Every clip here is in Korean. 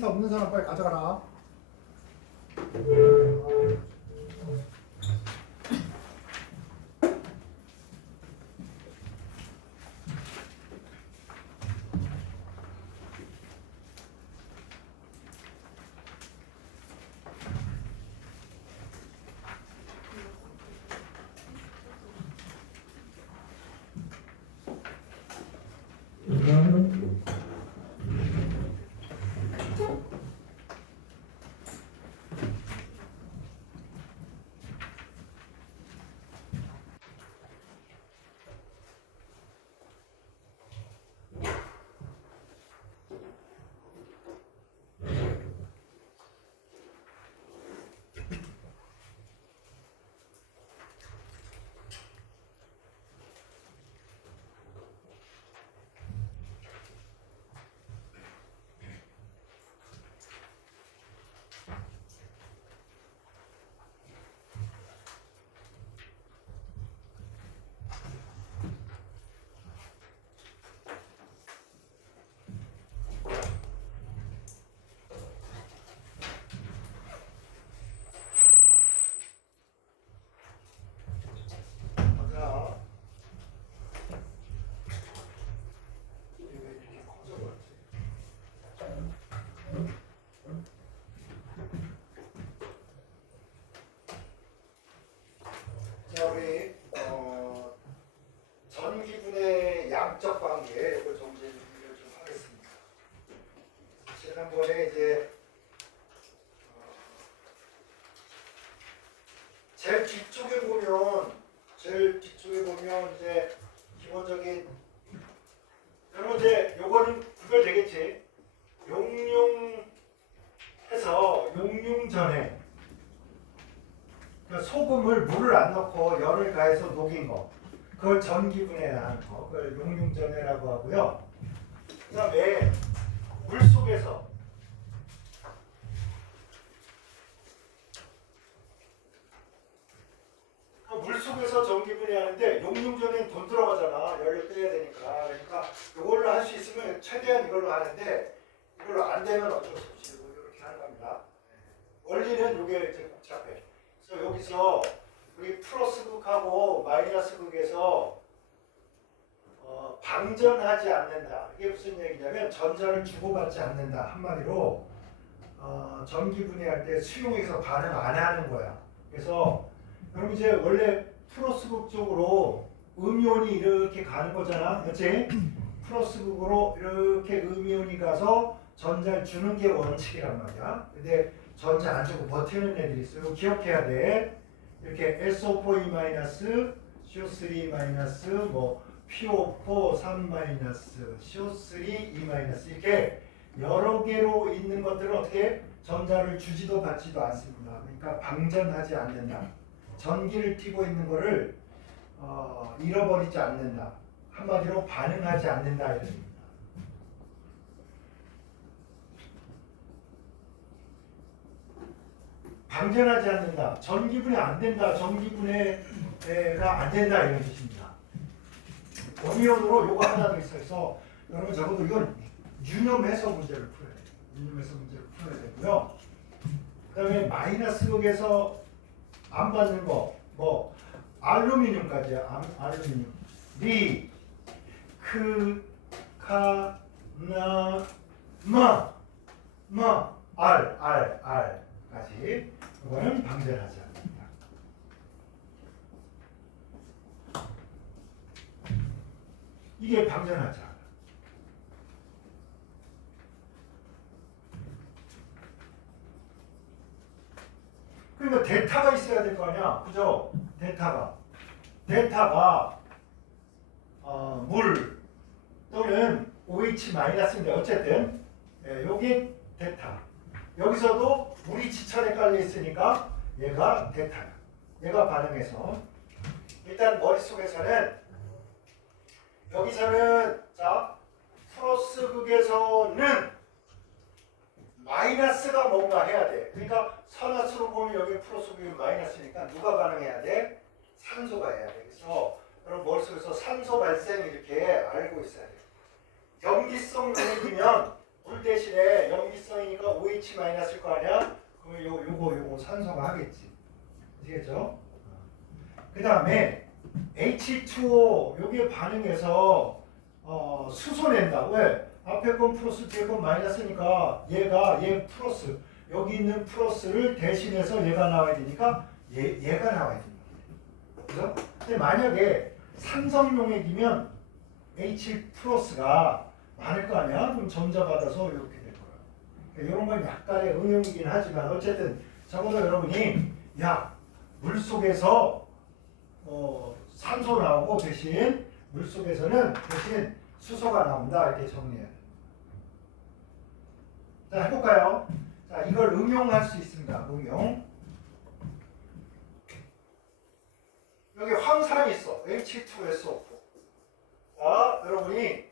프린터 없는 사람 빨리 가져가라. 자, 우리 전기분의 양적 관계 이걸 정리를 좀 하겠습니다. 지난번에 이제 제일 뒤쪽에 보면 이제 기본적인 여러분 이제 요거는 구별되겠지. 용융해서 용융 전에 그러니까 소금을 물을 안 넣고 열을 가해서 녹인 거, 그걸 전기분해라는 거, 그걸 용융전해라고 하고요. 그 다음에 물 속에서 전기분해하는데 용융전에는 돈 들어가잖아. 열을 빼야 되니까. 그러니까 이걸로 할 수 있으면 최대한 이걸로 하는데 이걸로 안 되면 어쩔 수 없이 이렇게 하는 겁니다. 원리는 이게 이제 복잡해. 그래서 여기서 우리 플러스 극하고 마이너스 극에서 방전하지 않는다. 이게 무슨 얘기냐면 전자를 주고받지 않는다. 한마디로 전기 분해할 때 수용해서 반응 안 하는 거야. 그래서 그럼 이제 원래 플러스 극 쪽으로 음이온이 이렇게 가는 거잖아. 그렇지? 플러스 극으로 이렇게 음이온이 가서 전자를 주는 게 원칙이란 말이야. 근데 전자 안 주고 버티는 애들이 있어요. 기억해야 돼. 이렇게 SO4E-, CO3- 뭐 PO4 3-, CO3E- 이렇게 여러 개로 있는 것들은 어떻게 전자를 주지도 받지도 않습니다. 그러니까 방전하지 않는다. 전기를 띠고 있는 거를 잃어버리지 않는다. 한마디로 반응하지 않는다 이런 얘기입니다. 방전하지 않는다. 전기분해 안 된다. 전기분해가 안 된다 이런 뜻입니다. 원이론으로 요거 하나 더 있어서 여러분 적어도 이건 유념해서 문제를 풀어야 돼요. 유념해서 문제를 풀어야 되고요. 그 다음에 마이너스 극에서 안 받는 거, 뭐 알루미늄까지야. 알루미늄, 리, 크, 카, 나, 마, 알까지 이거는 방전하지 않는다. 이게 방전하지 않아. 그러니까 데타가 있어야 될 거 아니야, 그죠? 데타가 물 또는 OH-인데 어쨌든 요게 데타. 여기서도 물이 지천에 깔려 있으니까 얘가 데타야. 얘가 반응해서 일단 머릿속에서는 여기서는 자 플러스 극에서는 마이너스가 뭔가 해야 돼. 그러니까 선화수로 보면 여기 플러스 극이 마이너스니까 누가 반응해야 돼? 산소가 해야 돼. 그래서 여러분 머릿속에서 산소 발생 이렇게 알고 있어야 돼. 염기성 용액이면 물 대신 대신에 염기성이니까 OH 마이너스일 거 아니야? 그러면 요거 산소가 하겠지. 아시겠죠? 그 다음에 H2O 여기에 반응해서 수소 낸다. 왜? 앞에 건 플러스 뒤에 건 마이너스니까 얘 플러스 여기 있는 플러스를 대신해서 얘가 나와야 되니까 얘가 나와야 됩니다. 그죠? 근데 만약에 산성용액이면 H 플러스가 많을 거 아니야? 그럼 전자 받아서 이렇게 될 거야. 그러니까 이런 건 약간의 응용이긴 하지만 어쨌든 적어도 여러분이 물속에서 산소 나오고 대신 물속에서는 대신 수소가 나온다 이렇게 정리해야 돼. 자 해볼까요? 자 이걸 응용할 수 있습니다. 응용. 여기 황산이 있어. H2SO4. 자 여러분이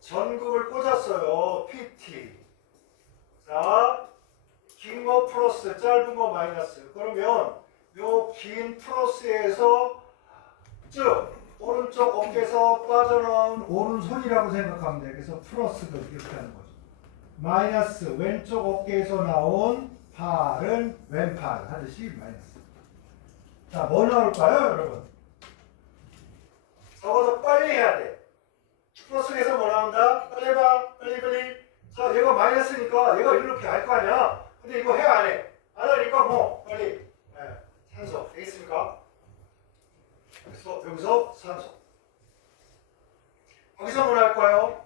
전극을 꽂았어요. PT. 자 긴 거 플러스 짧은 거 마이너스. 그러면 요 긴 플러스에서 쭉 오른쪽 어깨에서 빠져나온 오른손이라고 생각하면 돼. 그래서 플러스도 이렇게 하는 거죠. 마이너스 왼쪽 어깨에서 나온 팔은 왼팔 하듯이 마이너스. 자, 뭐 나올까요, 여러분? 적어도 빨리 해야 돼. 플러스에서 뭐 나온다? 빨리 해봐. 빨리. 자, 얘가 마이너스니까 얘가 이렇게 할 거 아니야. 근데 이거 해 안 해? 안 하니까 뭐 빨리. 네, 산소 되겠습니까? 그래서 여기서 산소. 거기서 뭘 할까요?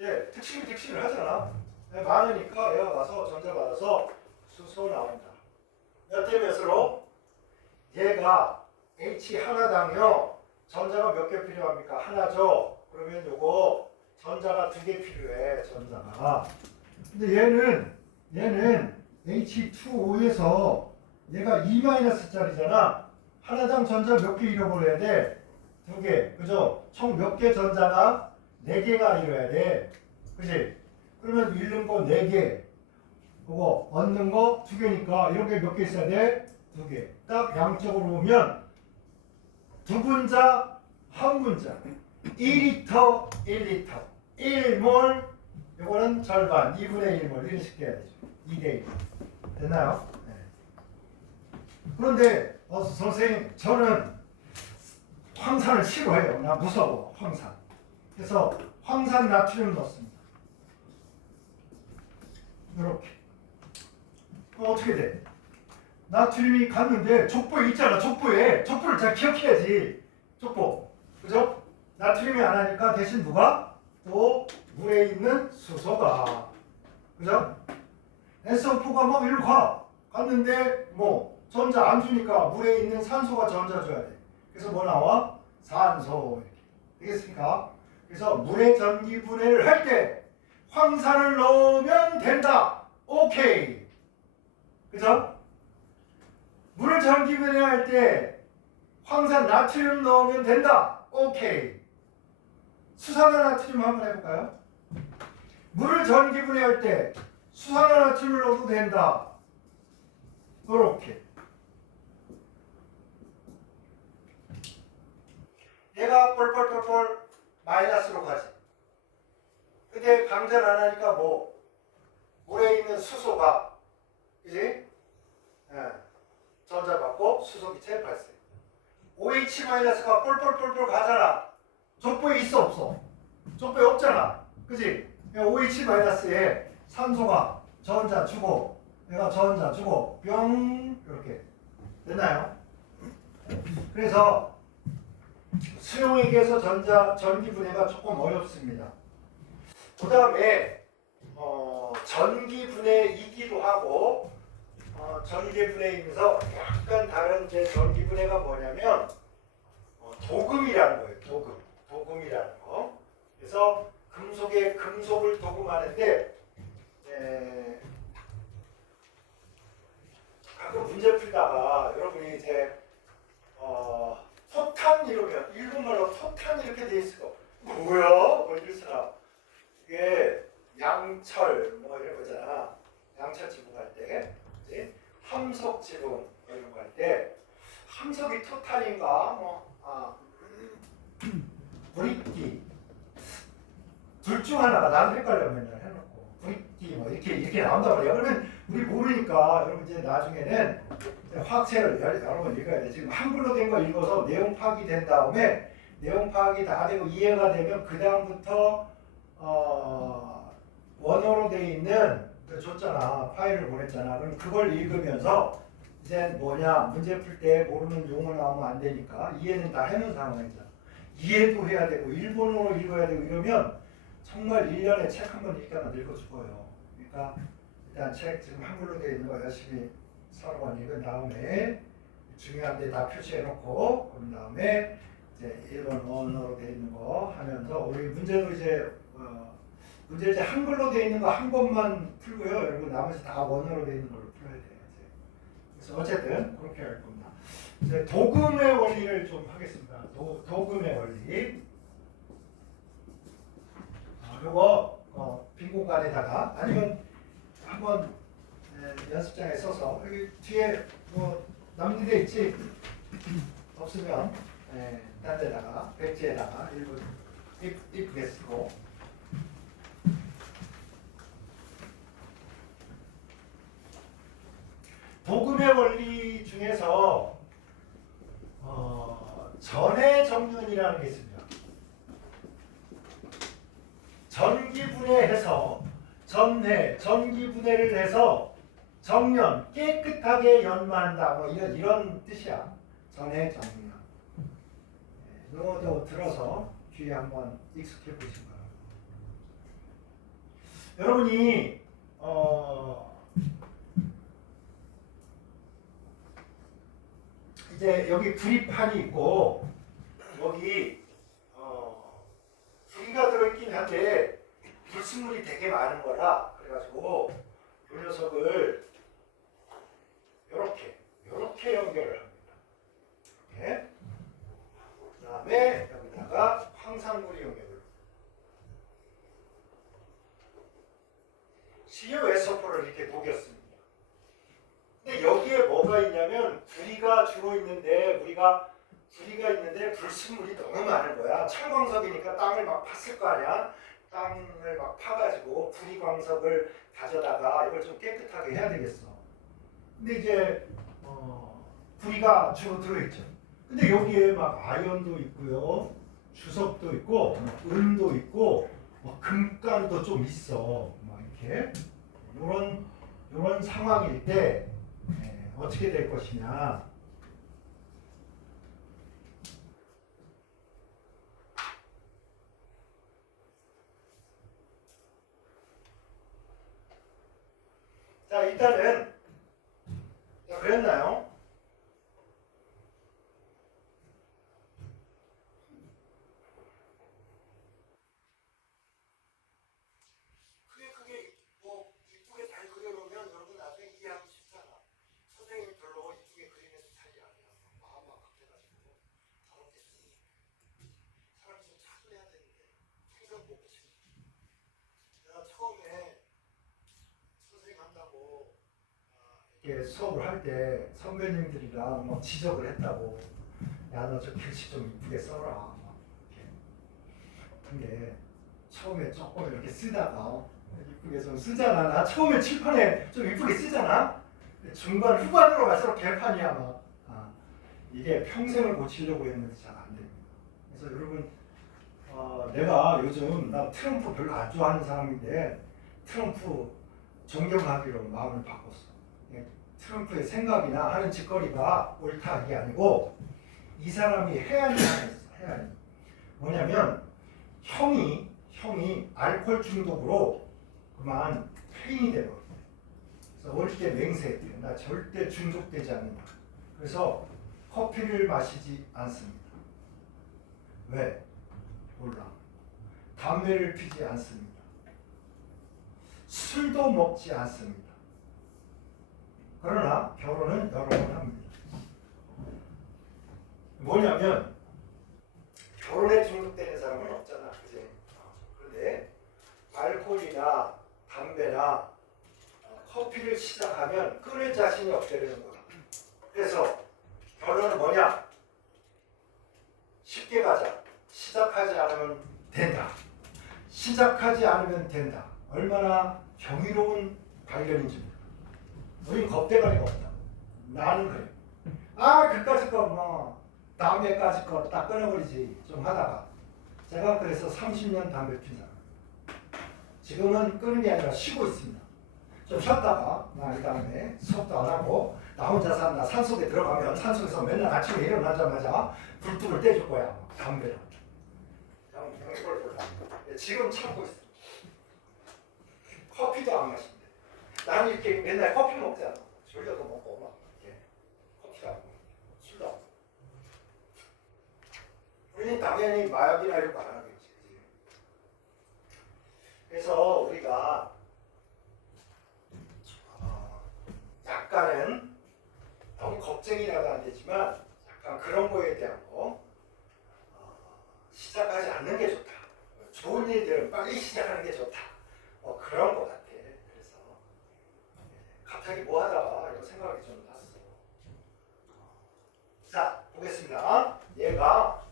예, 득식을 하잖아. 예, 많으니까 얘가 가서 전자 받아서 수소 나온다. 몇 대 몇으로? 얘가 H 하나당요. 전자가 몇 개 필요합니까? 하나죠. 그러면 요거 전자가 2개 필요해. 전자가. 근데 얘는 H2O에서 얘가 2-짜리잖아. 하나당 전자 몇 개 잃어버려야 돼? 2개. 그죠? 총 몇 개 전자가? 4개가 잃어야 돼. 그지? 그러면 잃는 거 4개. 그거 얻는 거 2개니까 이런 게 몇 개 있어야 돼? 2개. 딱 양쪽으로 보면 두 분자, 한 분자. 2리터, 1리터. 1몰, 이거는 절반, 2분의 1몰. 이런 식으로 해야 되죠. 2대 1. 됐나요? 네. 그런데 선생님, 저는 황산을 싫어해요. 나 무서워, 황산. 그래서 황산 나트륨 넣습니다. 이렇게. 어떻게 돼? 나트륨이 갔는데 족보에 있잖아. 족보를 잘 기억해야지. 족보. 그죠? 나트륨이 안 하니까 대신 누가? 또 물에 있는 수소가. 그죠? SO4가 뭐 이리로 갔는데 뭐 전자 안 주니까 물에 있는 산소가 전자 줘야 돼. 그래서 뭐 나와? 산소. 이렇게. 되겠습니까? 그래서 물의 전기 분해를 할 때 황산을 넣으면 된다. 오케이. 그죠? 물을 전기 분해할 때 황산 나트륨 넣으면 된다. 오케이. 수산화나트륨 한번 해볼까요? 물을 전기 분해할 때 수산화나트륨을 넣어도 된다. 이렇게. 얘가 뻘뻘뻘뻘 마이너스로 가지. 근데 방전 안 하니까 뭐 물에 있는 수소가 그지? 예. 전자 받고 수소기체 발생. OH-가 뻘뻘뻘뻘 가잖아. 족보에 있어 없어? 족보에 없잖아. 그지? OH-에 산소가 전자 주고 내가 전자 주고 뿅 이렇게 됐나요? 그래서 수용액에서 전기 분해가 조금 어렵습니다. 그 다음에 전기 분해이기도 하고 전기 분해이면서 약간 다른 제 전기 분해가 뭐냐면 도금이라는 거예요. 도금이라는 거. 그래서 금속에 금속을 도금하는데 가끔 문제 풀다가 여러분이 이제 토탄 이러면 일본말로 토탄 이렇게 돼 있어. 뭐야? 뭐 이럴 사람. 이게 양철 뭐 이런 거잖아. 양철 지붕할 때, 그치? 함석 지붕 이런 거 할 때 함석이 토탄인가 브리티 둘 중 하나가 나는 헷갈려 맨날 해놓고 브리티 뭐 이렇게 나온단 말이에요. 그러면 우리 모르니까 여러분 이제 나중에는 화학책을 여러 번 읽어야 돼. 지금 한글로 된 거 읽어서 내용 파악이 된 다음에 내용 파악이 다 되고 이해가 되면 그 다음부터 원어로 돼 있는 줬잖아. 파일을 보냈잖아. 그럼 그걸 읽으면서 이제 뭐냐 문제 풀 때 모르는 용어 나오면 안 되니까 이해는 다 해놓은 상황이잖아. 이해도 해야 되고 일본어로 읽어야 되고 이러면 정말 1년에 책 한 번 읽다가 늙어 죽어요. 그러니까 일단 책 지금 한글로 되어 있는 거 열심히 서로 번 읽은 다음에 중요한 데 다 표시해 놓고 그런 다음에 이제 일본 언어로 되어 있는 거 하면서 우리 문제도 이제 문제 이제 한글로 되어 있는 거 한 번만 풀고요. 여러분 나머지 다 원어로 되어 있는 걸로 풀어야 돼요. 이제. 그래서 어쨌든 그렇게 할 겁니다. 이제 도금의 원리를 좀 하겠습니다. 도금의 원리. 요거 빈 공간에다가 아니면 한번 연습장에 써서 여기 뒤에 뭐 남는 데 있지? 없으면 딴 데다가 백지에다가 일부 이쁘게 쓰고 도금의 원리 중에서 전해 정륜이라는 게 있습니다. 전기분해해서 전기분해를 해서 정연 깨끗하게 연마한다. 뭐 이런 뜻이야. 전해 정륜. 이것도 들어서 귀에 한번 익숙해 보시기 바랍니다. 여러분이 이제 여기 구리판이 있고 여기 구리가 들어있긴 한데 불순물이 되게 많은 거라 그래가지고 이 녀석을 이렇게 연결을 합니다. 이렇게. 그 다음에 여기다가 황산구리 용액을 CuSO4를 이렇게 녹였습니다. 근데 여기에 뭐가 있냐면 구리가 주로 있는데 구리가 있는데 불순물이 너무 많은 거야. 철광석이니까 땅을 막 팠을 거 아니야. 땅을 막 파가지고 구리광석을 가져다가 이걸 좀 깨끗하게 해야 되겠어. 근데 이제 구리가 주로 들어있죠. 근데 여기에 막 아연도 있고요, 주석도 있고, 은도 있고, 금가루도 좀 있어. 막 이렇게 이런 상황일 때 어떻게 될 것이냐? 자, 일단은 그랬나요? 그게 뭐 이쁘게 잘 그려놓으면 여러분 나중에 이해하기 쉽잖아. 선생님이 별로 이쁘게 그리는 스타일이 아니야. 막 해가지고 더럽게 쓰니 사람이 좀 차분해야 되는데 항상 못 붙이고. 내가 처음에 선생님 한다고 이렇게 수업을 할 때 선배님들이랑 막 지적을 했다고. 야, 너 저 글씨 좀 이쁘게 써라. 막 이렇게. 근데 처음에 조금 이렇게 쓰다가 이쁘게 좀 쓰잖아. 나 처음에 칠판에 좀 이쁘게 쓰잖아. 중반 후반으로 갈수록 개판이야 막. 이게 평생을 고치려고 했는데 잘 안 됩니다. 그래서 여러분 내가 요즘 나 트럼프 별로 안 좋아하는 사람인데 트럼프 존경하기로 마음을 바꿨어. 트럼프의 생각이나 하는 짓거리가 옳다 이게 아니고 이 사람이 해안이 하나 있어. 해안이 뭐냐면 형이 알코올 중독으로 그만 폐인이 되거든요. 그래서 어릴 때 맹세했대요. 나 절대 중독되지 않는다. 그래서 커피를 마시지 않습니다. 왜? 몰라. 담배를 피지 않습니다. 술도 먹지 않습니다. 그러나 결혼은 여러 번 합니다. 뭐냐면 결혼에 중독되는 사람은 없잖아. 그지? 그런데 알코올이나 담배나 커피를 시작하면 끊을 자신이 없다는 거야. 그래서 결론은 뭐냐? 쉽게 가자. 시작하지 않으면 된다. 시작하지 않으면 된다. 얼마나 경이로운 발견인지 우린 겁대가리가 없다. 나는 그래. 아 그까짓 거 뭐 담배까짓 거 딱 끊어버리지 좀 하다가 제가 그래서 30년 담배 핀 사람. 지금은 끊은 게 아니라 쉬고 있습니다. 좀 쉬었다가 그 다음에 수업도 안 하고 나 혼자 산다. 산속에 들어가면 산속에서 맨날 아침에 일어나자마자 불뚝을 떼줄 거야. 담배를. 이걸 몰라. 지금 참고 있어. 커피도 안 마신대. 나는 이렇게 맨날 커피 먹잖아. 졸려도 먹고 막 이렇게 커피도 안 먹고 술도 안 먹고. 우리는 당연히 마약이나 이런 거 안 하겠지. 그래서 우리가 약간은 너무 겁쟁이라도 안 되지만 약간 그런 거에 대한 거 시작하지 않는 게 좋다. 좋은 일들은 빨리 시작하는 게 좋다. 그런 거 같아. 그래서 갑자기 뭐 하다가 이런 생각이 좀 났어. 자 보겠습니다. 얘가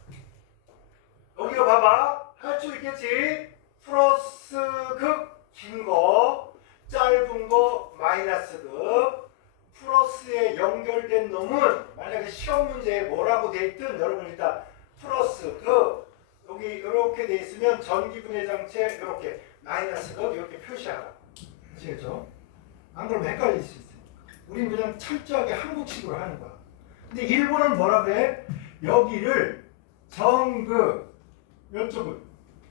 여기가 봐봐. 할 수 있겠지? 플러스 극 긴 거, 짧은 거 마이너스 극. 플러스에 연결된 놈은 만약에 시험 문제에 뭐라고 돼 있든 여러분 일단 플러스 극 여기 이렇게 돼 있으면 전기분해 장치에 이렇게 마이너스 극 이렇게 표시하라. 아시겠죠? 안 그러면 헷갈릴 수 있어요. 우리는 그냥 철저하게 한국식으로 하는 거야. 근데 일본은 뭐라 그래? 여기를 정극, 이쪽은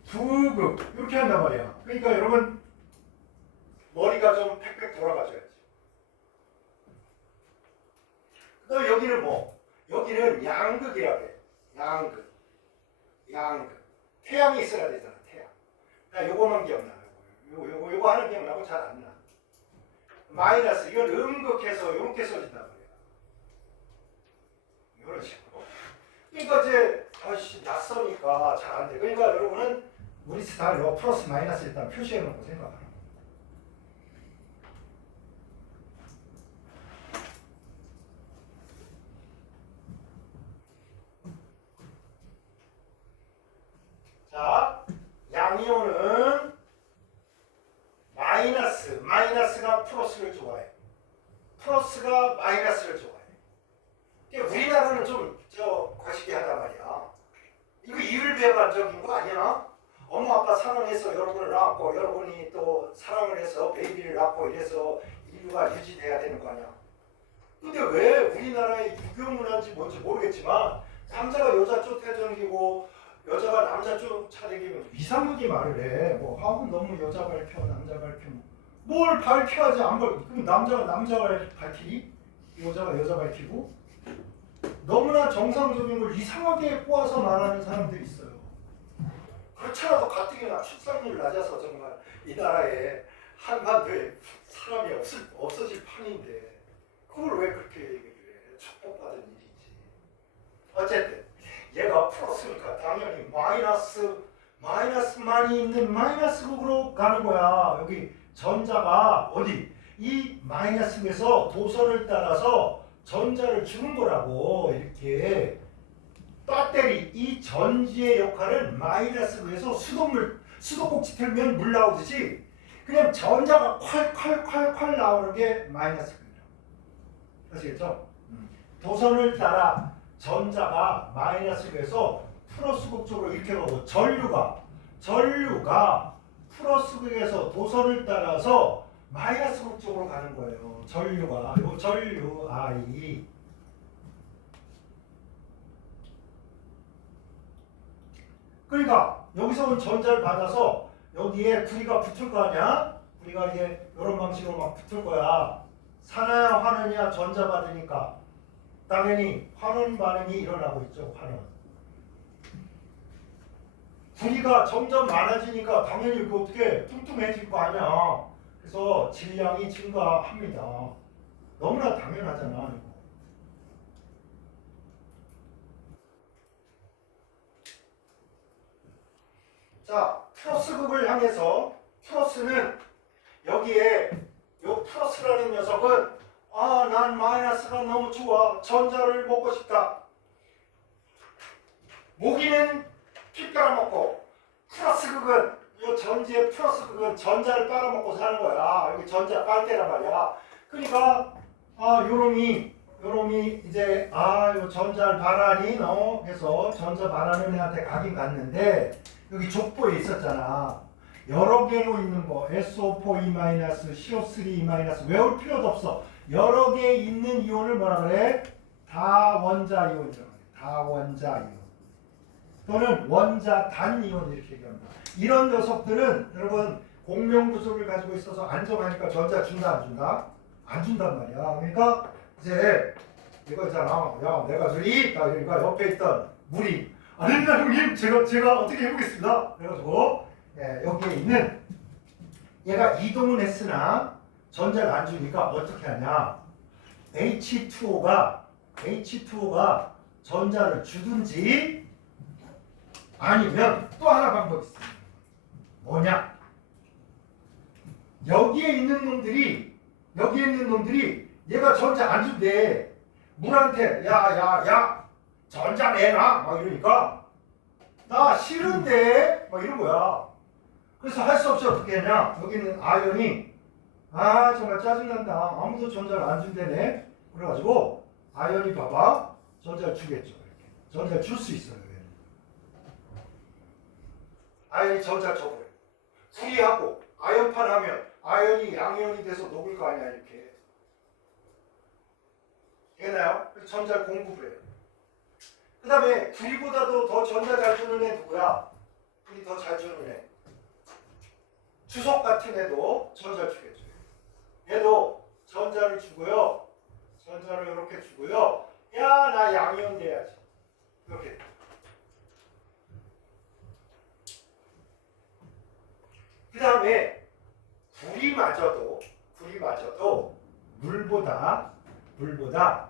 부극 이렇게 한단 말이야. 그러니까 여러분 머리가 좀 팩팩 돌아가줘야지. 그다음 여기는 뭐? 여기는 양극이라고 해. 양극. 양극. 태양이 있어야 되잖아. 태양. 나 요거만 기억나. 요거 하는 기억나고 잘 안 나. 마이너스. 이건 음극해서 이렇게 써진단 말이야. 이런 식으로. 그러니까 이제 낯서니까 잘 안 돼. 그러니까 여러분은 우리 스타일로 플러스 마이너스 일단 표시해 놓고 생각하라. 자, 양이온은 마이너스가 플러스를 좋아해. 플러스가 마이너스를 좋아해. 그러니까 우리나라는 좀 과시기하단 말이야. 이거 이율배반적인 거 아니야? 엄마 아빠 사랑해서 여러분을 낳았고 여러분이 또 사랑을 해서 베이비를 낳고 이래서 인류가 유지돼야 되는 거 아니야? 근데 왜 우리나라의 유교문화인지 뭔지 모르겠지만 남자가 여자 쫓아다니고 여자가 남자 쫓아다니면 이상하게 말을 해. 뭐 너무 여자 밝혀 남자 밝혀 뭘 밝혀야지 안 밝혀. 그럼 남자가 밝히니? 여자가 여자 밝히고 너무나 정상적인 걸 이상하게 꼬아서 말하는 사람들이 있어요. 그렇잖아도 가뜩이나 출산율 낮아서 정말 이 나라에 한반도에 사람이 없어질 판인데 그걸 왜 그렇게 얘기를 해? 축복받은 일이지. 어쨌든 얘가 플러스니까 당연히 마이너스만이 있는 마이너스 극으로 가는 거야. 여기 전자가 어디? 이 마이너스에서 도선을 따라서 전자를 주는 거라고. 이렇게 배터리 이 전지의 역할은 마이너스에서 수도꼭지 틀면 물 나오듯이 그냥 전자가 콸콸콸콸 나오는 게 마이너스입니다. 아시겠죠? 도선을 따라 전자가 마이너스에서 플러스극 쪽으로 이렇게 가고 전류가 플러스극에서 도선을 따라서 마이너스극 쪽으로 가는 거예요. 전류가 요 전류 I 그러니까 여기서 온 전자를 받아서 여기에 구리가 붙을 거 아니야? 구리가 이제 이런 방식으로 막 붙을 거야. 산화야 환원이야 전자 받으니까 당연히 환원 반응이 일어나고 있죠. 환원. 구리가 점점 많아지니까 당연히 그 어떻게 뚱뚱해질 거 아니야. 그래서 질량이 증가합니다. 너무나 당연하잖아. 이거. 자, 플러스극을 향해서 플러스는 여기에 요 플러스라는 녀석은 난 마이너스가 너무 좋아. 전자를 먹고 싶다. 모기는 피 빨아먹고 플러스극은 이 전지에 플러스 그건 전자를 빨아먹고 사는 거야. 여기 전자 빨대란 말이야. 그러니까 요놈이 이제 요 전자를 바라니 그래서 전자 바라는 애한테 가긴 갔는데 여기 족보에 있었잖아. 여러 개로 있는 거 SO4E-, CO3E- 외울 필요도 없어. 여러 개 있는 이온을 뭐라 그래? 다원자 이온이라고 그래. 다원자 이온 또는 원자단 이온 이렇게 얘기합니다. 이런 녀석들은 여러분 공명구조를 가지고 있어서 안정하니까 전자 준다 안 준다? 안 준단 말이야. 그러니까 이제 이거 있잖아. 야 내가 그러니까 옆에 있던 물이 아닙니다 형님 제가 어떻게 해보겠습니다. 그래가지고 여기에 있는 얘가 이동은 했으나 전자를 안 주니까 어떻게 하냐? H2O가 전자를 주든지 아니면 또 하나 방법이 있습니다. 뭐냐? 여기에 있는 놈들이 얘가 전자 안 준대. 물한테 야 전자 내놔 막 이러니까 나 싫은데 막 이런 거야. 그래서 할 수 없이 어떻게 하냐? 여기는 아연이 정말 짜증난다. 아무도 전자를 안 준대네. 그래가지고 아연이 봐봐 전자를 주겠죠. 이렇게 전자를 줄 수 있어요. 아연이 전자를 줘버려. 구리하고 아연판 하면 아연이 양이온이 돼서 녹을 거 아니야 이렇게. 되나요? 그래서 전자를 공급을 해요. 그 다음에 구리보다도 더 전자 잘 주는 애 누구야? 구리 더 잘 주는 애. 주석 같은 애도 전자를 주겠죠. 얘도 전자를 주고요. 전자를 이렇게 주고요. 야, 나 양이온 돼야지. 이렇게. 그 다음에 구리마저도 물보다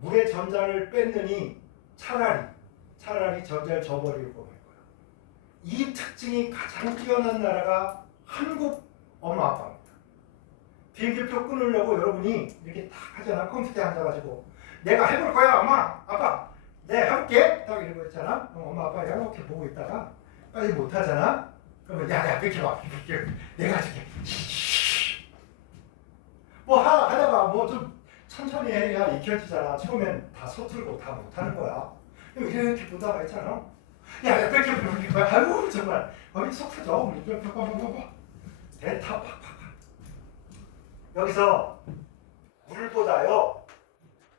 물의 전자를 뺐느니 차라리 전자를 줘버리고 말 거야. 이 특징이 가장 뛰어난 나라가 한국 엄마 아빠입니다. 비행기표 끊으려고 여러분이 이렇게 딱 하잖아. 컴퓨터에 앉아가지고 내가 해볼 거야 엄마 아빠 네 해볼게 딱 이러고 있잖아. 엄마 아빠 이렇게 보고 있다가 빨리 못하잖아. 그러면 야 비켜봐 내가 해줄게. 뭐 하다가 뭐 좀 천천히 해야 익혀지잖아. 처음엔 다 서툴고 다 못하는 거야. 이렇게 보다가 있잖아. 야 뺏겨 아이고 정말 속 터져. 대타 팍팍팍. 여기서 물보다요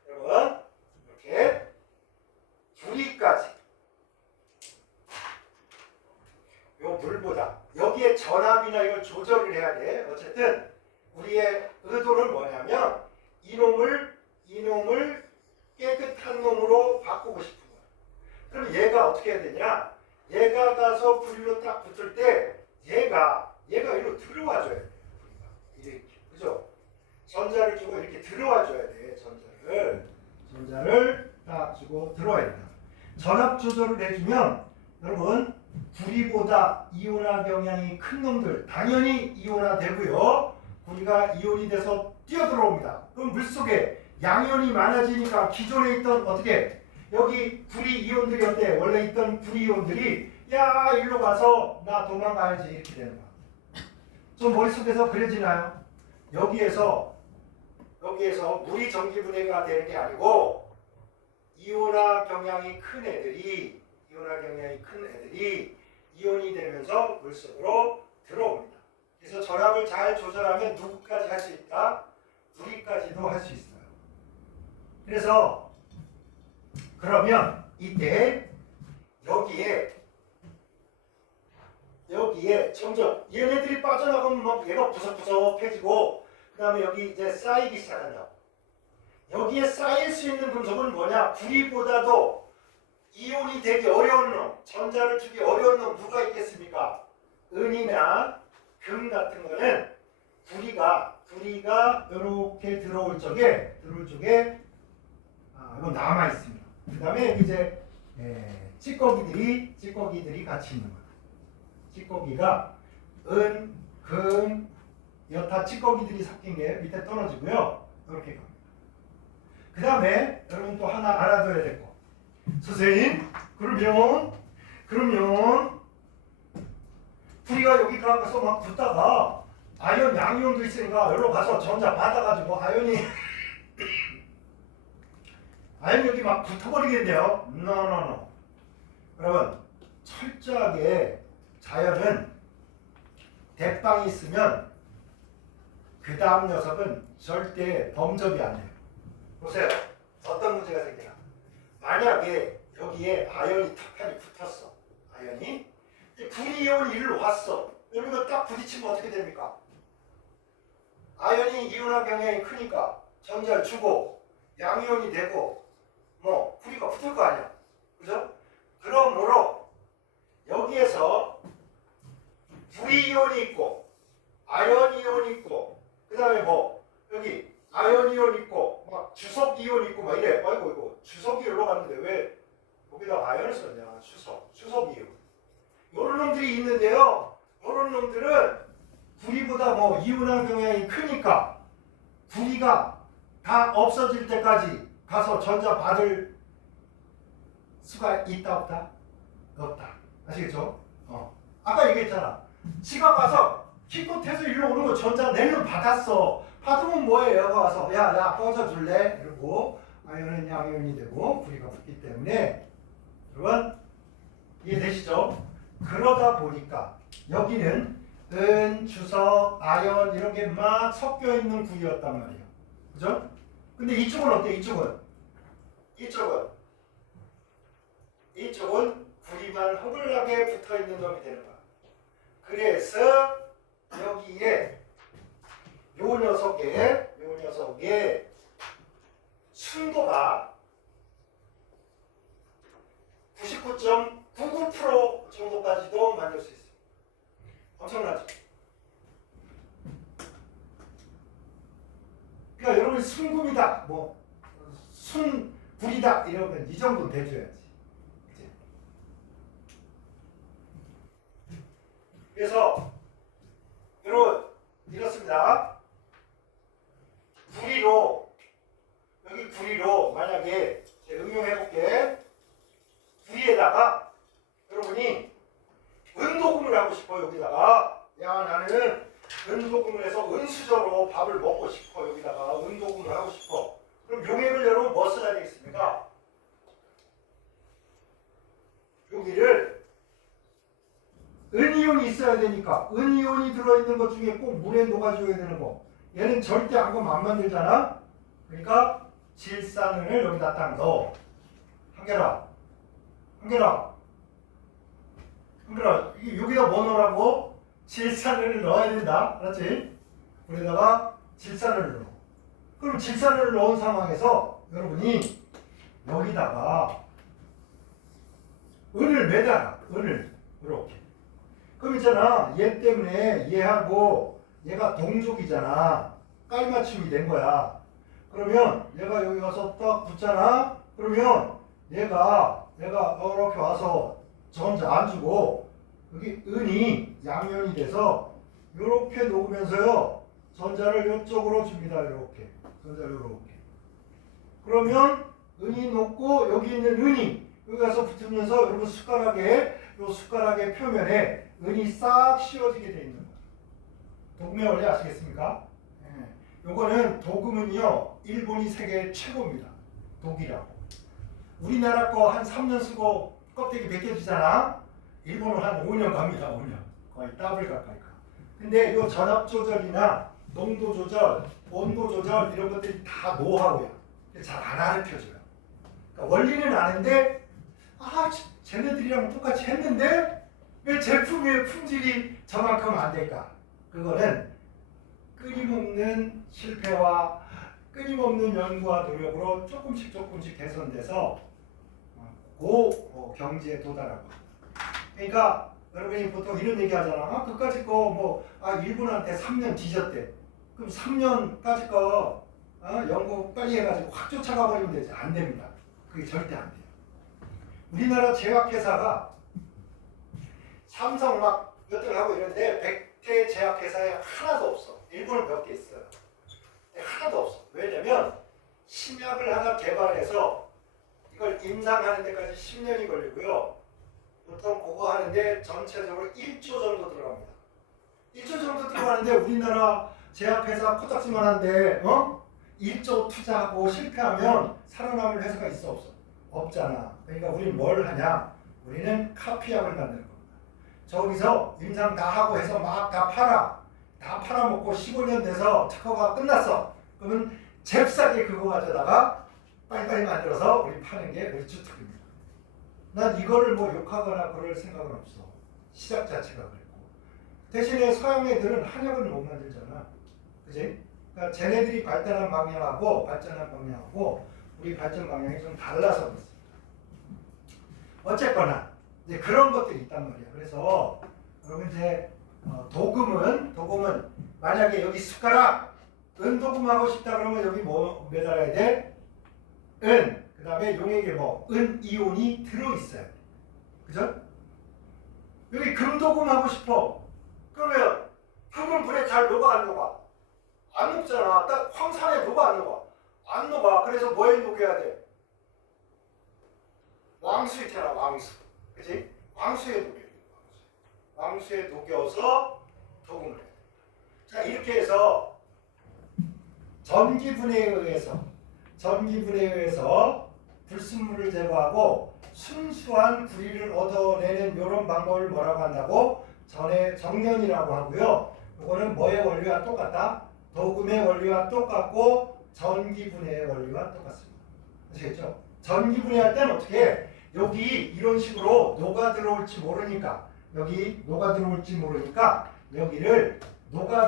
여러분 이렇게 구리까지 요 물보다 여기에 전압이나 이걸 조절을 해야 돼. 어쨌든 우리의 의도는 뭐냐면 이놈을 깨끗한 놈으로 바꾸고 싶은 거야. 그럼 얘가 어떻게 해야 되냐? 얘가 가서 구리로 딱 붙을 때 얘가 이리로 들어와 줘야 돼. 이렇게. 그죠? 전자를 주고 이렇게 들어와 줘야 돼. 전자를 딱 주고 들어와야 된다. 전압 조절을 해주면 여러분 구리보다 이온화 경향이 큰 놈들 당연히 이온화 되고요. 구리가 이온이 돼서 뛰어들어옵니다. 그럼 물속에 양이온이 많아지니까 기존에 있던 어떻게 여기 구리 이온들이 어때? 원래 있던 구리 이온들이 야 일로 가서 나 도망가야지 이렇게 되는 거야. 좀 머릿속에서 그려지나요? 여기에서 물이 전기분해가 되는 게 아니고 이온화 경향이 큰 애들이 이온이 되면서 물속으로 들어옵니다. 그래서 전압을 잘 조절하면 누구까지 할 수 있다? 구리까지도 할 수 있어요. 그래서 그러면 이때 여기에 점점 얘네들이 빠져나가면 막 얘가 부석부석해지고 그 다음에 여기 이제 쌓이기 시작한다. 여기에 쌓일 수 있는 금속은 뭐냐? 구리보다도 이온이 되기 어려운 놈, 전자를 주기 어려운 놈 누가 있겠습니까? 은이나 금 같은 거는 구리가 이렇게 들어올 쪽에 이건 남아 있습니다. 그 다음에 이제 찌꺼기들이 같이 있는 거예요. 찌꺼기가 은, 금, 여타 찌꺼기들이 섞인 게 밑에 떨어지고요. 이렇게 갑니다. 그 다음에 여러분 또 하나 알아둬야 될 거. 선생님, 그러면 구리가 여기 가서 막 붙다가 아연 양이온도 있으니까 여기로 가서 전자 받아가지고 아연이 여기 막 붙어버리겠네요. 노노노. 여러분 철저하게 자연은 대빵이 있으면 그 다음 녀석은 절대 범접이 안 돼요. 보세요. 어떤 문제가 생기나. 만약에 여기에 아연이 탁하니 붙었어. 아연이 구리이온이 일로 왔어. 여기가 딱 부딪히면 어떻게 됩니까? 아연이 이온화 경향이 크니까 전자를 주고 양이온이 되고 뭐 구리가 붙을 거 아니야. 그죠? 그러므로 여기에서 V이온이 있고 아연이온이 있고 그 다음에 뭐 여기 아연이온 있고 막 주석이온 있고 막 이래. 아이고 이거 주석이온으로 갔는데 왜 여기다 아연을 썼냐. 주석이온 이런 놈들이 있는데요. 이런 놈들은 구리보다 뭐 이온화 경향이 크니까 구리가 다 없어질 때까지 가서 전자 받을 수가 있다 없다? 없다. 아시겠죠? 아까 얘기했잖아. 지가 가서 기껏해서 일로 오는 거 전자 낼로 받았어. 받으면 뭐예요? 여기 와서 야 꺼져줄래? 이러고 아연은 양이온이 되고 구리가 붙기 때문에 여러분 이해되시죠? 그러다 보니까 여기는 은, 주석, 아연 이런 게 막 섞여 있는 구리였단 말이에요. 그죠? 근데 이쪽은 어때? 이쪽은 구리만 허블나게 붙어 있는 놈이 되는 거야. 그래서 여기에 요 녀석의 순도가 99.99% 정도까지도 만들 수 있어요. 엄청나죠? 그러니까 여러분이 순금이다, 뭐 순불이다 이러면 이 정도는 돼줘야지. 그치? 그래서 여러분 이렇습니다. 여기 구리로 만약에 응용해볼게. 구리에다가 여러분이 은도금을 하고 싶어. 여기다가 야 나는 은도금을 해서 은수저로 밥을 먹고 싶어. 여기다가 은도금을 하고 싶어. 그럼 용액을 여러분 뭐 써야 되겠습니까? 여기를 은이온이 있어야 되니까 은이온이 들어있는 것 중에 꼭 물에 녹아줘야 되는 거. 얘는 절대 안검 안 만들잖아. 그러니까 질산은을 여기다 딱 넣어. 한결아 여기다 뭐 넣으라고? 질산을 넣어야 된다. 알았지? 여기다가 질산을 넣어. 그럼 질산을 넣은 상황에서 여러분이 여기다가 은을 매달아. 은을 이렇게. 그럼 있잖아. 얘 때문에 얘하고 얘가 동족이잖아. 깔맞춤이 된 거야. 그러면 얘가 여기 와서 딱 붙잖아. 그러면 얘가 이렇게 와서 전자 안 주고 여기 은이 양면이 돼서 이렇게 녹으면서요 전자를 이쪽으로 줍니다. 이렇게 전자를 이렇게. 그러면 은이 녹고 여기 있는 은이 여기 가서 붙으면서 여러분 숟가락의 표면에 은이 싹 씌워지게 돼 있는 거예요. 도금의 원리 아시겠습니까? 요거는 도금은요 일본이 세계 최고입니다. 독이라고. 우리나라 거 한 3년 쓰고 껍데기 벗겨지잖아. 일본은 한 5년 갑니다. 5년. 거의 더블 가까이 가. 근데 요 전압 조절이나 농도 조절, 온도 조절 이런 것들이 다 노하우야. 잘 안 가르쳐줘요. 그러니까 원리는 아는데 쟤네들이랑 똑같이 했는데 왜 제품의 품질이 저만큼 안 될까? 그거는 끊임없는 실패와 끊임없는 연구와 노력으로 조금씩 개선돼서 고 경지에 도달하고. 그러니까 여러분이 보통 이런 얘기 하잖아. 그까짓 거 일본한테 3년 뒤졌대. 그럼 3년까짓 거 연구 빨리 해가지고 확 쫓아가 버리면 되지. 안 됩니다. 그게 절대 안 돼요. 우리나라 제약회사가 삼성 막 몇 등 하고 이런데 100대 제약회사에 하나도 없어. 일본은 몇 개 있어요. 하나도 없어. 왜냐면 신약을 하나 개발해서 이걸 임상하는 데까지 10년이 걸리고요. 보통 그거 하는데 전체적으로 1조 정도 들어갑니다. 1조 정도 들어가는데 우리나라 제약회사 코딱지만 한데 1조 투자하고 실패하면 살아남을 회사가 있어 없어? 없잖아. 그러니까 우리는 뭘 하냐? 우리는 카피약을 만드는 겁니다. 저기서 임상 다 하고 해서 막 다 팔아먹고 15년 돼서 특허가 끝났어. 그러면 잽싸게 그거 가져다가 빨리빨리 만들어서 우리 파는 게 우리 주특기입니다. 난 이거를 뭐 욕하거나 그럴 생각은 없어. 시작 자체가 그랬고. 대신에 서양 애들은 한약을 못 만들잖아. 그지? 그러니까 쟤네들이 발달한 방향하고 우리 발전 방향이 좀 달라서 그렇습니다. 어쨌거나 이제 그런 것들이 있단 말이야. 그래서 여러분 이제 도금은 만약에 여기 숟가락 은도금 하고 싶다 그러면 여기 뭐 매달아야 돼? 은. 그 다음에 용액에 뭐 은 이온이 들어있어요. 그죠? 여기 금도금 하고 싶어. 그러면 금은 불에 잘 녹아 안 녹아? 안 녹잖아. 딱 황산에 녹아 안 녹아? 안 녹아. 그래서 뭐에 녹여야 돼? 왕수 있잖아. 왕수. 그치? 왕수에 녹여야 돼. 왕수에 녹여서 도금을 해야 돼. 자, 이렇게 해서 전기분해에 의해서 불순물을 제거하고 순수한 구리를 얻어내는 이런 방법을 뭐라고 한다고? 정연이라고 하고요. 이거는 뭐의 원리와 똑같다? 도금의 원리와 똑같고 전기분해의 원리와 똑같습니다. 아시겠죠? 전기분해할 때는 어떻게 해? 여기 이런 식으로 녹아 들어올지 모르니까 여기를 녹아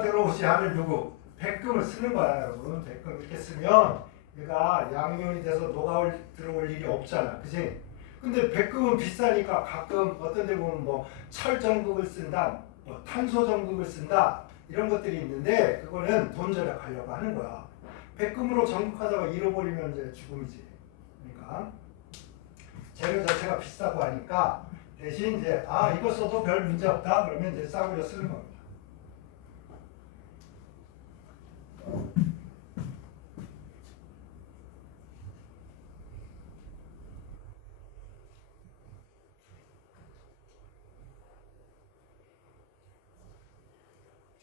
들어오지 않을 누구? 백금을 쓰는 거야, 여러분. 백금 이렇게 쓰면 얘가 양이온이 돼서 녹아 들어올 일이 없잖아. 그지? 근데 백금은 비싸니까 가끔 어떤 데 보면 뭐 철전극을 쓴다, 뭐 탄소전극을 쓴다 이런 것들이 있는데 그거는 돈 절약하려고 하는 거야. 백금으로 전극하다가 잃어버리면 이제 죽음이지. 그러니까 재료 자체가 비싸고 하니까 대신 이제 이거 써도 별 문제 없다 그러면 이제 싸구려 쓰는 겁니다.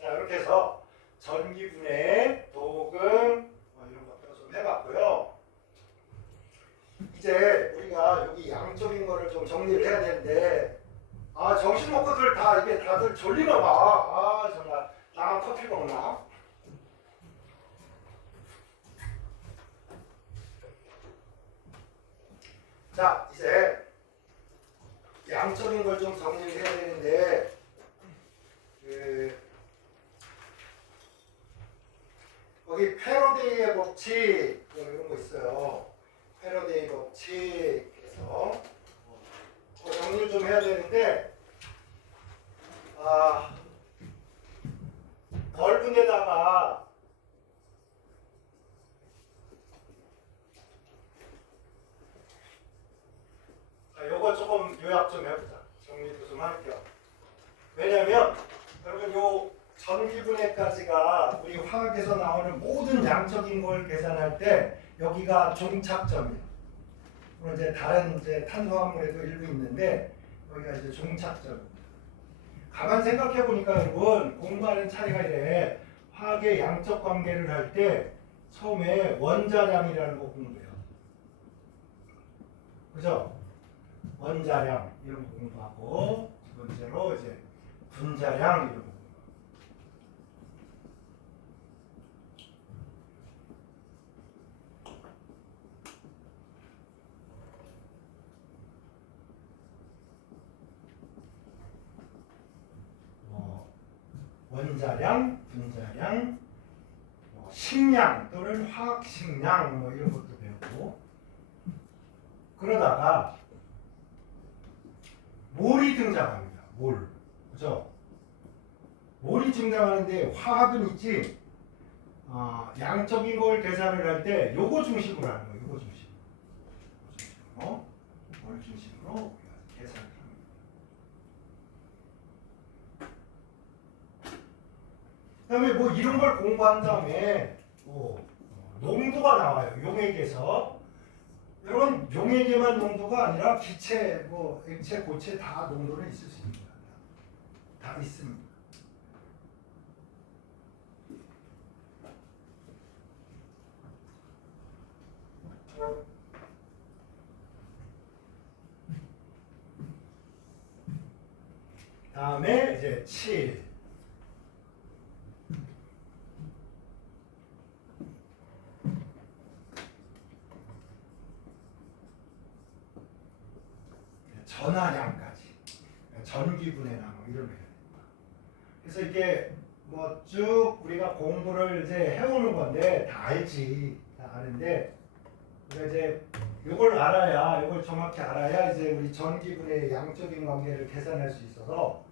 자, 이렇게 해서 전기분해, 도금 이런 것들 좀 해봤고요. 이제 우리가 여기 양적인 거를 좀 정리를 해야 되는데 정신 먹고들 다 이게 다들 졸리나 봐. 정말 나만 커피 먹나? 자, 이제 양적인 걸 좀 정리를 해야 되는데 여기 패러데이의 법칙 이런 거 있어요. 패러데이 법칙에서 정리를 좀 해야 되는데 넓은 데다가 요거 조금 요약 좀 해보자. 정리도 좀 할게요. 왜냐면 여러분 요 전기분해까지가 우리 화학에서 나오는 모든 양적인 걸 계산할 때 여기가 종착점이에요. 물론 이제 다른 탄소화물에도 일부 있는데 여기가 이제 종착점입니다. 가만 생각해 보니까 여러분 공부하는 차례가 이래. 화학의 양적 관계를 할 때 처음에 원자량이라는 거 공부해요. 그죠? 원자량 이런 거 공부하고 두 번째로 이제 분자량 이런 거. 원자량, 분자량, 식량 또는 화학식량 이런 것도 배우고 그러다가 몰이 등장합니다. 몰. 그죠? 몰이 등장하는데 화학은 있지 양적인 걸 계산을 할 때 요거 중심으로 하는 거예요. 요거 중심으로. 몰 중심으로 우리가 계산을 합니다. 그 다음에 뭐 이런 걸 공부한 다음에 농도가 나와요. 용액에서. 여러분 용액에만 농도가 아니라 기체, 뭐 액체, 고체 다 농도는 있을 수 있습니다. 다 있습니다. 다음에 이제 7. 전하량까지 전기분해나 뭐 이런 거. 그래서 이게 뭐 쭉 우리가 공부를 이제 해오는 건데 다 알지, 다 아는데 우리가 이제 이걸 알아야, 이걸 정확히 알아야 이제 우리 전기분해의 양적인 관계를 계산할 수 있어서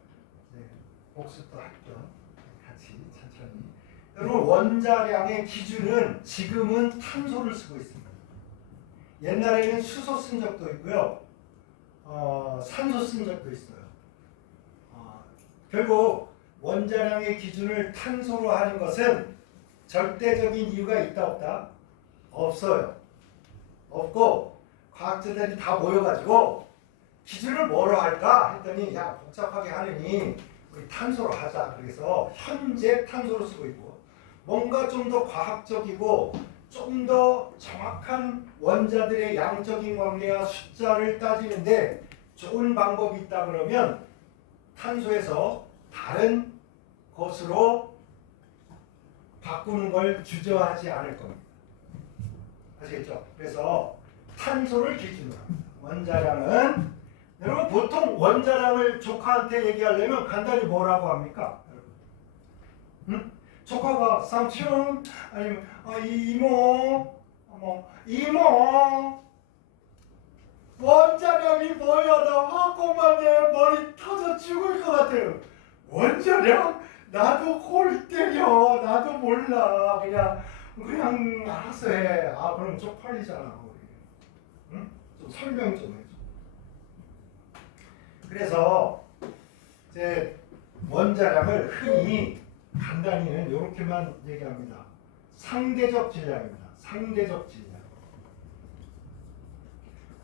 복습도 할겸 같이 천천히. 여러분 원자량의 기준은 지금은 탄소를 쓰고 있습니다. 옛날에는 수소 쓴 적도 있고요. 산소 쓴 적도 있어요. 결국 원자량의 기준을 탄소로 하는 것은 절대적인 이유가 있다 없다? 없어요. 없고 과학자들이 다 모여가지고 기준을 뭐로 할까 했더니 야 복잡하게 하느니 우리 탄소로 하자. 그래서 현재 탄소로 쓰고 있고 뭔가 좀 더 과학적이고 좀 더 정확한 원자들의 양적인 관계와 숫자를 따지는데 좋은 방법이 있다 그러면 탄소에서 다른 것으로 바꾸는 걸 주저하지 않을 겁니다. 아시겠죠? 그래서 탄소를 기준으로 합니다. 원자량은 여러분 보통 원자량을 조카한테 얘기하려면 간단히 뭐라고 합니까? 응? 조카가 삼촌 아니면 이모 이모 원자량이 뭐야? 나 화고만 내 머리 터져 죽을 것 같아요. 원자량? 나도 골 때려. 나도 몰라. 그냥 알아서 해. 그럼 쪽팔리잖아 우리. 응? 좀 설명 좀 해줘. 그래서 이제 원자량을 흔히 간단히는 이렇게만 얘기합니다. 상대적 질량입니다. 상대적 질량.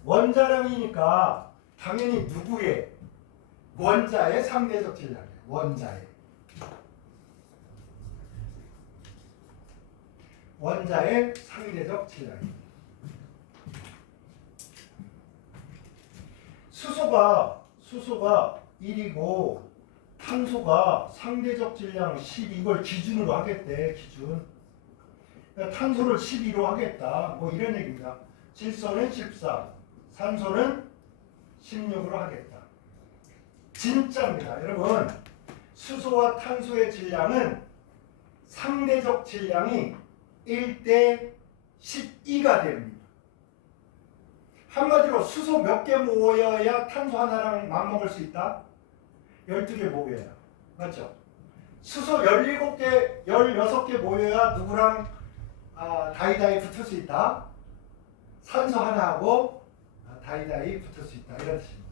원자량이니까 당연히 누구의? 원자의 상대적 질량이에요. 원자의 상대적 질량입니다. 수소가 1이고 탄소가 상대적 질량 10 이걸 기준으로 하겠대. 기준. 그러니까 탄소를 12로 하겠다. 뭐 이런 얘기입니다. 질소는 14, 산소는 16으로 하겠다. 진짜입니다. 여러분 수소와 탄소의 질량은 상대적 질량이 1대 12가 됩니다. 한마디로 수소 몇 개 모여야 탄소 하나랑 맞먹을 수 있다? 12개 모여야. 맞죠? 수소 17개, 16개 모여야 누구랑 다이다이 붙을 수 있다? 산소 하나하고 다이다이 붙을 수 있다. 이런 뜻입니다.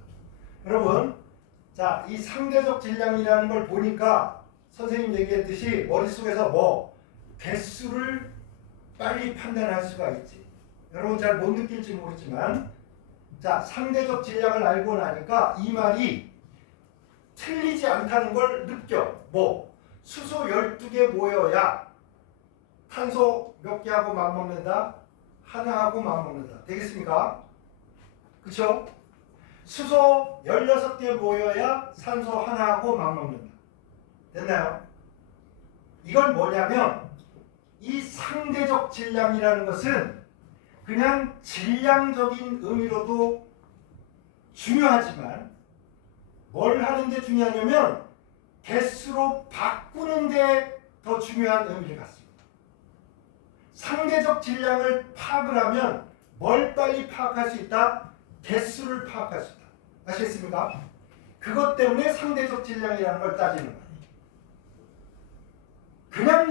여러분, 자, 이 상대적 질량이라는 걸 보니까 선생님 얘기했듯이 머릿속에서 개수를 빨리 판단할 수가 있지. 여러분 잘 못 느낄지 모르지만 자, 상대적 질량을 알고 나니까 이 말이 틀리지 않다는 걸 느껴. 수소 12개 모여야 탄소 몇 개하고 맞먹는다? 하나하고 맞먹는다. 되겠습니까? 그쵸? 수소 16개 모여야 산소 하나하고 맞먹는다. 됐나요? 이건 뭐냐면 이 상대적 질량이라는 것은 그냥 질량적인 의미로도 중요하지만 뭘 하는데 중요하냐면 개수로 바꾸는데 더 중요한 의미를 갖습니다. 상대적 질량을 파악을 하면 뭘 빨리 파악할 수 있다? 개수를 파악할 수 있다. 아시겠습니까? 그것 때문에 상대적 질량이라는 걸 따지는 거예요.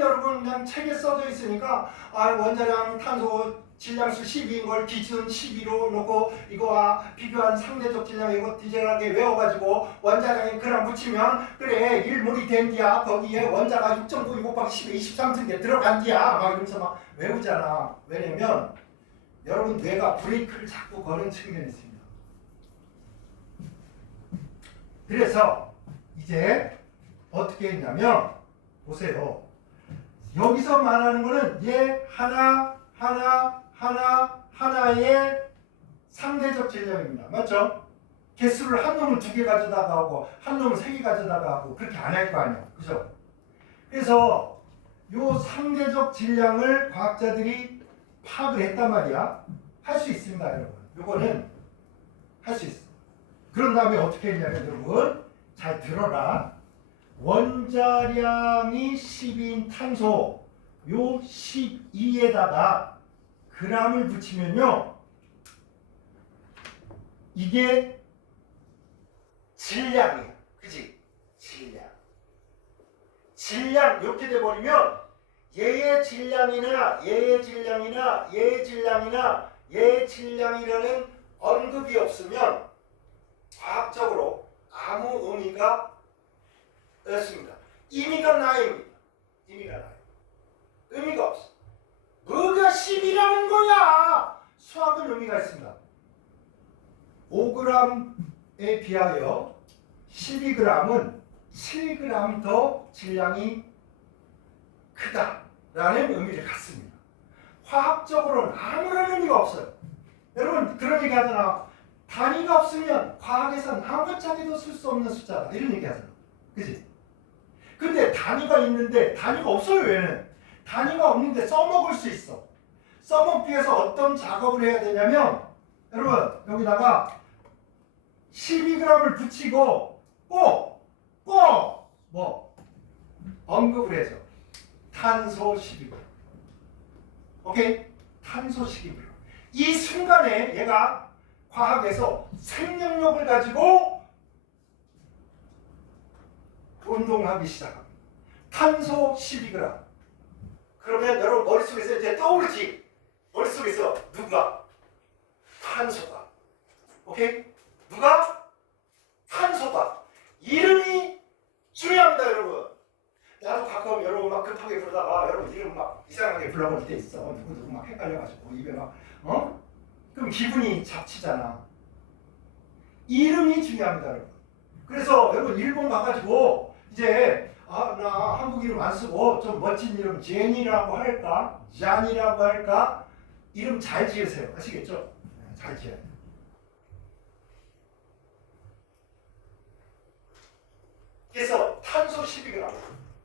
여러분 그냥 책에 써져 있으니까 원자량 탄소 질량수 12인 걸 기준 12로 놓고 이거와 비교한 상대적 질량 이거 디테일하게 외워가지고 원자량에 그랑 붙이면 그래 1몰이 된 뒤야 거기에 원자가 6.92 곱하기 10에 23층에 들어간 뒤야 막 이러면서 막 외우잖아. 왜냐면 여러분 뇌가 브레이크를 자꾸 거는 측면이 있습니다. 그래서 이제 어떻게 했냐면 보세요. 여기서 말하는 거는 얘 하나의 상대적 질량입니다. 맞죠? 개수를 한 놈을 2개 가져다가 하고 한 놈을 3개 가져다가 하고 그렇게 안 할 거 아니에요. 그죠? 그래서 요 상대적 질량을 과학자들이 파악을 했단 말이야. 할 수 있습니다, 여러분. 요거는 할 수 있어. 그런 다음에 어떻게 했냐면 여러분 잘 들어라. 원자량이 10인 탄소 요 12에다가 g을 붙이면요. 이게 질량이에요. 그지? 질량 이렇게 돼버리면 얘의 질량이나 얘의 질량이라는 언급이 없으면 과학적으로 아무 의미가 없습니다. 의미가 나입니다. 의미가 없어. 뭐가 10이라는 거야? 수학은 의미가 있습니다. 5g에 비하여 12g은 7g 더 질량이 크다라는 의미를 갖습니다. 화학적으로는 아무런 의미가 없어요. 여러분 그런 얘기 하잖아. 단위가 없으면 과학에서는 아무짝에도 쓸 수 없는 숫자다. 이런 얘기 하잖아. 그치? 근데 단위가 있는데 단위가 없어요. 얘는. 단위가 없는데 써먹을 수 있어. 써먹기 위해서 어떤 작업을 해야 되냐면 여러분 여기다가 12g을 붙이고 꼭 언급을 해줘. 탄소 12g. 오케이? 탄소 12g. 이 순간에 얘가 과학에서 생명력을 가지고 운동하기 시작합니다. 탄소 12g. 그러면 여러분 머릿속에서 이제 떠오르지. 머릿속에서 누가? 탄소가. 오케이? 누가? 탄소가. 이름이 중요합니다, 여러분. 나도 가끔 여러분 막 급하게 부르다가 여러분 이름 막 이상하게 불러버릴 때 있어. 누구 막 헷갈려가지고 입에 막 그럼 기분이 잡치잖아. 이름이 중요합니다, 여러분. 그래서 여러분 일본 가가지고 이제 나 한국 이름 안 쓰고 좀 멋진 이름 제니라고 할까? 잔이라고 할까? 이름 잘 지으세요. 아시겠죠? 잘 지어야 돼요. 그래서 탄소 12g.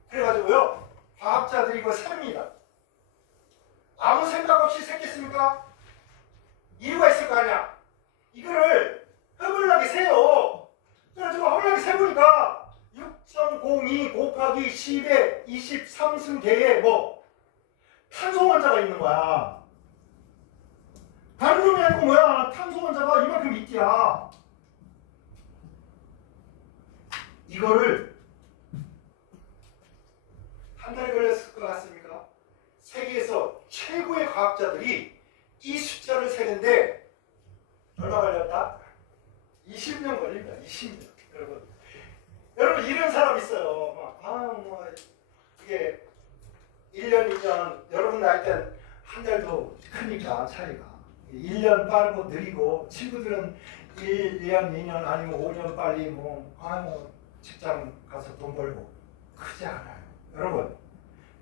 그래가지고요. 과학자들이 이거 셉니다. 아무 생각 없이 샜겠습니까? 이유가 있을 거 아니야. 이거를 허물나게 세요. 그래가지고 허물나게 세보니까 6.02 곱하기 10의 23승계에 탄소 원자가 있는 거야. 다른 놈이 아니고 뭐야? 탄소 원자가 이만큼 있디야. 이거를 한 달 걸렸을 것 같습니까? 세계에서 최고의 과학자들이 이 숫자를 세는데 얼마 걸렸다? 20년 걸립니다. 20년. 여러분 이런 사람 있어요. 이게 1년, 2년 여러분 나이 때는 한 달도 크니까 차이가 1년 빠르고 느리고 친구들은 1년, 2년 아니면 5년 빨리 직장 가서 돈 벌고 크지 않아요.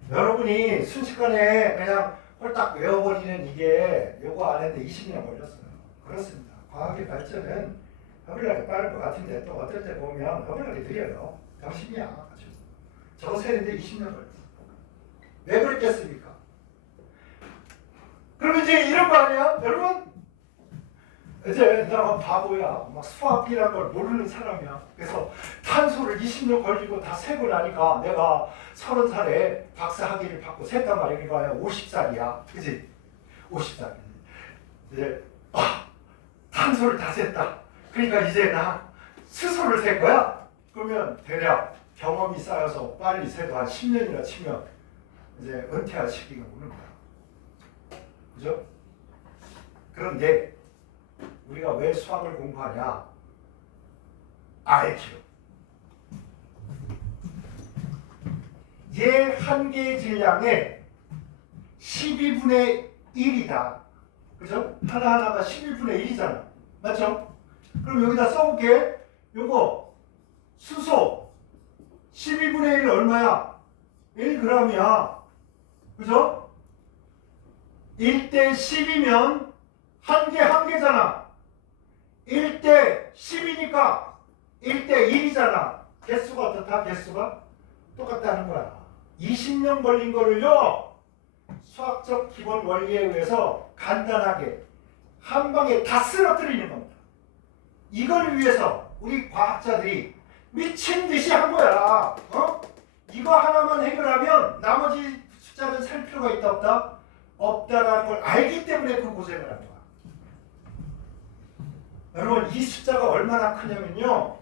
여러분이 순식간에 그냥 홀딱 외워버리는 이게 요거 안 했는데 20년 걸렸어요. 그렇습니다. 과학의 발전은 허블나게 빠를 것 같은데 또 어떨 때 보면 허블나게 느려요. 당신이야. 저거 세는데 20년 걸렸어. 왜 그랬겠습니까? 그러면 이제 이런 거 아니야? 여러분? 이제 나 바보야. 막 수학이라는 걸 모르는 사람이야. 그래서 탄소를 20년 걸리고 다 세고 나니까 내가 30살에 박사학위를 받고 셌단 말이야. 그러니까 50살이야. 그치? 50살. 이제 탄소를 다 셌다. 그러니까 이제 나 스스로를 셀 거야? 그러면 대략 경험이 쌓여서 빨리 세도 한 10년이나 치면 이제 은퇴할 시기가 오는 거야. 그죠? 그런데 우리가 왜 수학을 공부하냐? IQ. 얘 한 개의 질량의 12분의 1이다. 그죠? 하나하나가 11분의 1이잖아. 맞죠? 그럼 여기다 써볼게. 요거 수소 12분의 1 얼마야? 1g이야. 그죠? 1대 10이면 한 개잖아. 1대 10이니까 1대 1이잖아. 개수가 어떻다? 개수가 똑같다는 거야. 20년 걸린 거를요, 수학적 기본 원리에 의해서 간단하게 한 방에 다 쓰러뜨리는 겁니다. 이걸 위해서 우리 과학자들이 미친 듯이 한 거야. 이거 하나만 해결하면 나머지 숫자는 살 필요가 있다 없다? 없다라는 걸 알기 때문에 그 고생을 하는 거야. 여러분, 이 숫자가 얼마나 크냐면요,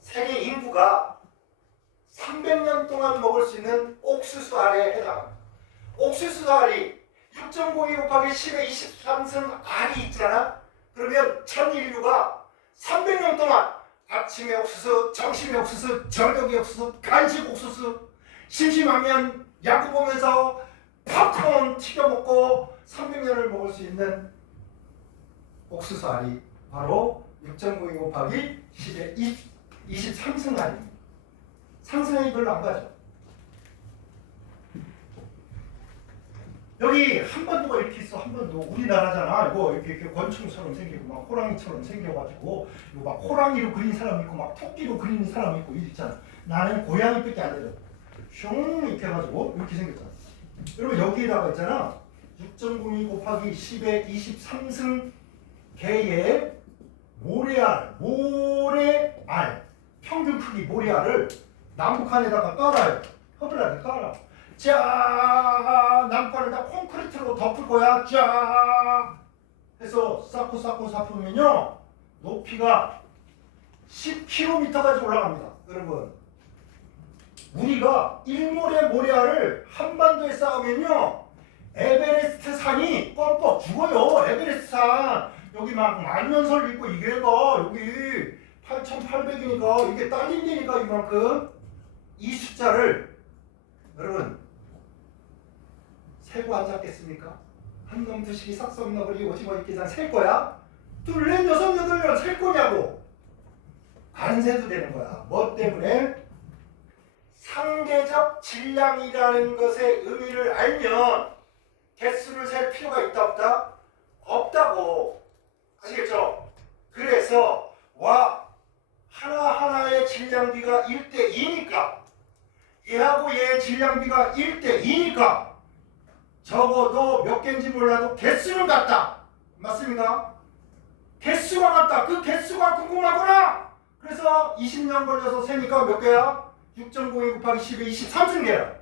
세계 인구가 300년 동안 먹을 수 있는 옥수수 알에 해당합니다. 옥수수 알이 6.02 곱하기 10의 23승 알이 있잖아. 그러면 전 인류가 300년 동안 아침에 옥수수, 점심에 옥수수, 저녁에 옥수수, 간식 옥수수, 심심하면 야구 보면서 팝콘 튀겨 먹고 300년을 먹을 수 있는 옥수수 알이 바로 6.02 곱하기 10의 23승 알입니다. 상승이 별로 안 가죠. 여기 한반도가 이렇게 있어. 한반도 우리나라잖아. 이거 이렇게 권총처럼 생기고 막 호랑이처럼 생겨가지고 이거 막 호랑이로 그린 사람 있고 막 토끼로 그리는 사람 있고 있잖아. 나는 고양이밖에 안 되죠. 슝 이렇게 해가지고 이렇게 생겼잖아. 여러분 여기에다가 있잖아. 6.02 곱하기 10의 23승 개의 모래알 평균 크기 모래알을 남북한에다가 깔아요. 허블하게 깔아. 자, 남북한을 다 콘크리트로 덮을 거야. 자, 해서 쌓고 쌓으면요, 높이가 10km까지 올라갑니다. 여러분, 우리가 일몰의 모래알을 한반도에 쌓으면요, 에베레스트 산이 껌뻑 죽어요. 에베레스트 산. 여기 막 만년설 있고 이게가 여기 8,800이니까 이게 딸린다니까 이만큼. 이 숫자를 여러분 세고 앉았겠습니까? 한 놈 두식이 삭성 너구리 오징어 육개장 셀 거야? 둘, 넷, 여섯, 여덟 명 셀 거냐고. 안 세도 되는 거야. 뭐 때문에? 상대적 질량이라는 것의 의미를 알면 개수를 셀 필요가 있다 없다? 없다고. 아시겠죠? 그래서 하나하나의 질량비가 1대 2니까 얘하고 얘의 질량비가 1대 2니까 적어도 몇 개인지 몰라도 개수는 같다. 맞습니까? 개수가 같다. 그 개수가 궁금하구나. 그래서 20년 걸려서 세니까 몇 개야? 6.02 곱하기 10의 23승 개야.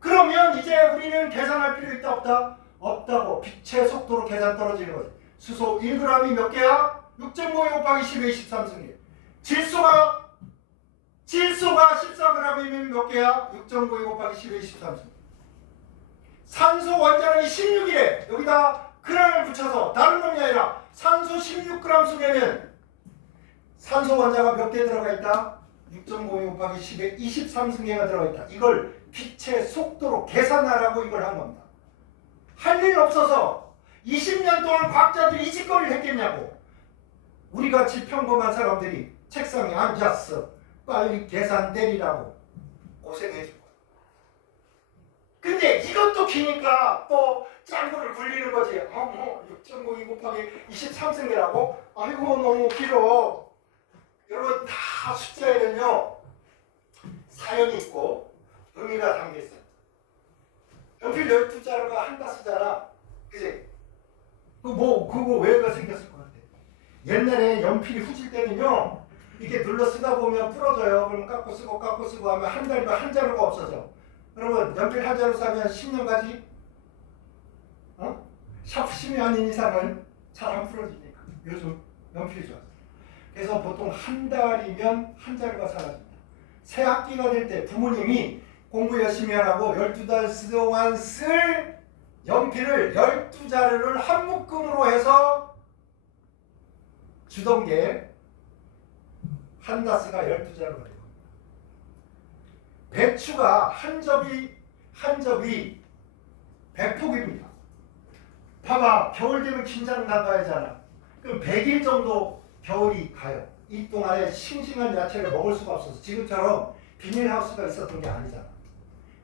그러면 이제 우리는 계산할 필요 있다 없다? 없다고. 빛의 속도로 계산 떨어지는 거지. 수소 1g이 몇 개야? 6.52 곱하기 10의 23승 개. 질소가 14g이면 몇 개야? 6.52 곱하기 10의 23승. 산소 원자력이 16이래. 여기다 g을 붙여서 다른 놈이 아니라 산소 16g 속에는 산소 원자가 몇 개 들어가 있다? 6.52 곱하기 10의 23승계가 들어가 있다. 이걸 빛의 속도로 계산하라고 이걸 한 겁니다. 할 일 없어서 20년 동안 과학자들이 이 짓거리를 했겠냐고. 우리같이 평범한 사람들이 책상에 앉았어. 빨리 계산 때리라고 고생해주고. 근데 이것도 기니까 또 짱구를 굴리는 거지. 6.02 곱하기 23승계라고? 아이고 너무 길어. 여러분 다 숫자에는요 사연이 있고 의미가 담겨있어요. 연필 12자루가 한다 쓰잖아. 그치? 그거 왜가 생겼을 것 같아. 옛날에 연필이 후질 때는요 이렇게 눌러 쓰다 보면 부러져요. 그럼 깎고 쓰고 하면 한 자루가 한 자루가 없어져. 여러분 연필 한 자루 사면 10년 가지? 샤프 10년 이상은 잘 안 풀어지니까. 요즘 연필이 좋아. 그래서 보통 한 달이면 한 자루가 사라집니다. 새 학기가 될 때 부모님이 공부 열심히 하라고 12달 동안 쓸 연필을 12자루를 한 묶음으로 해서 주던 게 한 다스가 12자루가 돼요. 배추가 한 접이 100폭입니다. 봐봐, 겨울 되면 김장 나가야잖아. 그럼 100일 정도 겨울이 가요. 이 동안에 싱싱한 야채를 먹을 수가 없어서 지금처럼 비닐하우스가 있었던 게 아니잖아.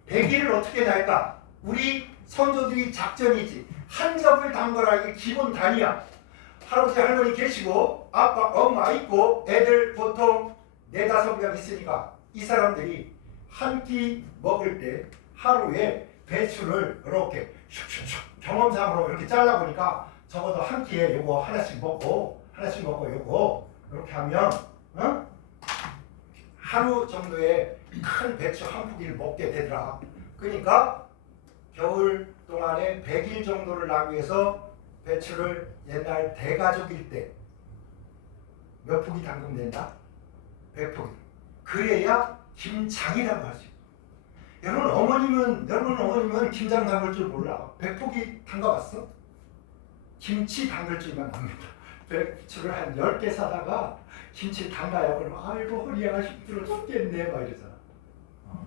100일을 어떻게 날까? 우리 선조들이 작전이지. 한 겹을 담거라. 이게 기본 단위야. 할아버지 할머니 계시고 아빠 엄마 있고 애들 보통 4-5명 있으니까 이 사람들이 한 끼 먹을 때 하루에 배추를 이렇게 슉슉슉 경험상으로 이렇게 잘라보니까 적어도 한 끼에 요거 하나씩 먹고 요거 이렇게 하면 하루 정도의 큰 배추 한 포기를 먹게 되더라. 그러니까 겨울 동안에 100일 정도를 나기 위해서 배추를 옛날 대가족일 때 몇 포기 담그면 된다? 100포기. 그래야 김장이라고 하죠. 여러분 어머님은 김장 담글 줄 몰라. 100포기 담가봤어? 김치 담글 줄만 압니다. 배추를 한 10개 사다가 김치 담가요. 그러면 아이고 허리야 힘들어 죽겠네 막 이러잖아.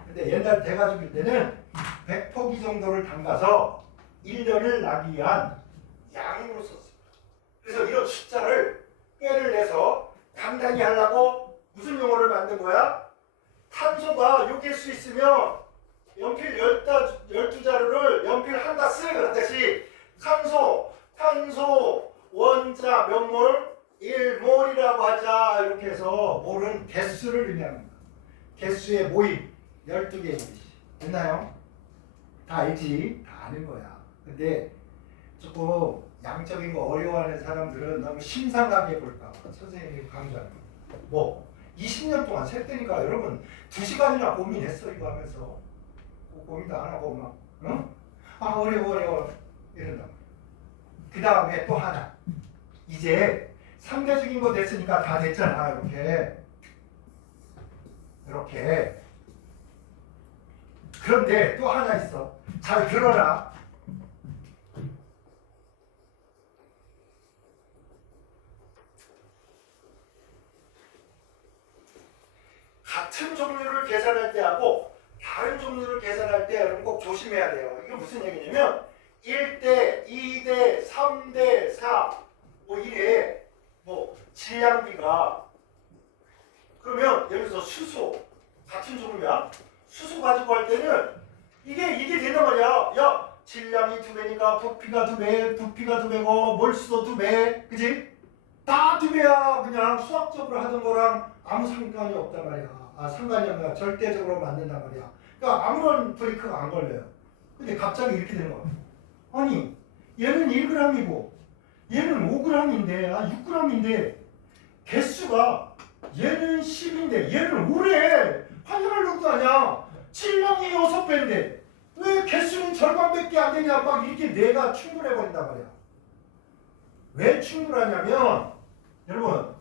근데 옛날 대가족일 때는 100포기 정도를 담가서 1년을 나기 위한 양으로 썼습니다. 그래서 이런 숫자를 꾀를 내서 간단히 하려고 무슨 용어를 만든 거야? 탄소가 요 개수 있으면 연필 12자루를 연필 한 다 쓰 그랬듯이 탄소 원자 몇 몰? 1몰이라고 하자. 이렇게 해서 몰은 개수를 의미합니다. 개수의 모임 12개의 뜻이 됐나요? 다 알지? 다 아는 거야. 근데 조금 양적인 거 어려워하는 사람들은 너무 심상하게 볼까 봐 선생님이 강조하는 거야. 뭐 20년 동안 셀 때니까 여러분 2시간이나 고민했어 이거 하면서 고민도 안 하고 막 아 어려워 이런다. 그 다음에 또 하나 이제 상대적인 거 됐으니까 다 됐잖아. 이렇게 그런데 또 하나 있어. 잘 들어라. 같은 종류를 계산할 때하고 다른 종류를 계산할 때 여러분 꼭 조심해야 돼요. 이게 무슨 얘기냐면 1대, 2대, 3대, 4 뭐 이래 뭐 질량비가 그러면 예를 들어서 수소 같은 종류야. 수소 가지고 할 때는 이게 된단 말이야. 야 질량이 2배니까 부피가 2배, 부피가 2배고 몰수도 2배, 그지? 다 2배야. 그냥 수학적으로 하던 거랑 아무 상관이 없단 말이야. 상관이 없나 절대적으로 만든단 말이야. 그러니까 아무런 브레이크가 안 걸려요. 근데 갑자기 이렇게 되는 거야. 아니 얘는 1g이고 얘는 5g인데 6g인데 개수가 얘는 10인데 얘는 5래. 환영할 것도 아니야. 질량이 6배인데 왜 개수는 절반밖에 안 되냐. 막 이렇게 뇌가 충돌해버린단 말이야. 왜 충돌하냐면 여러분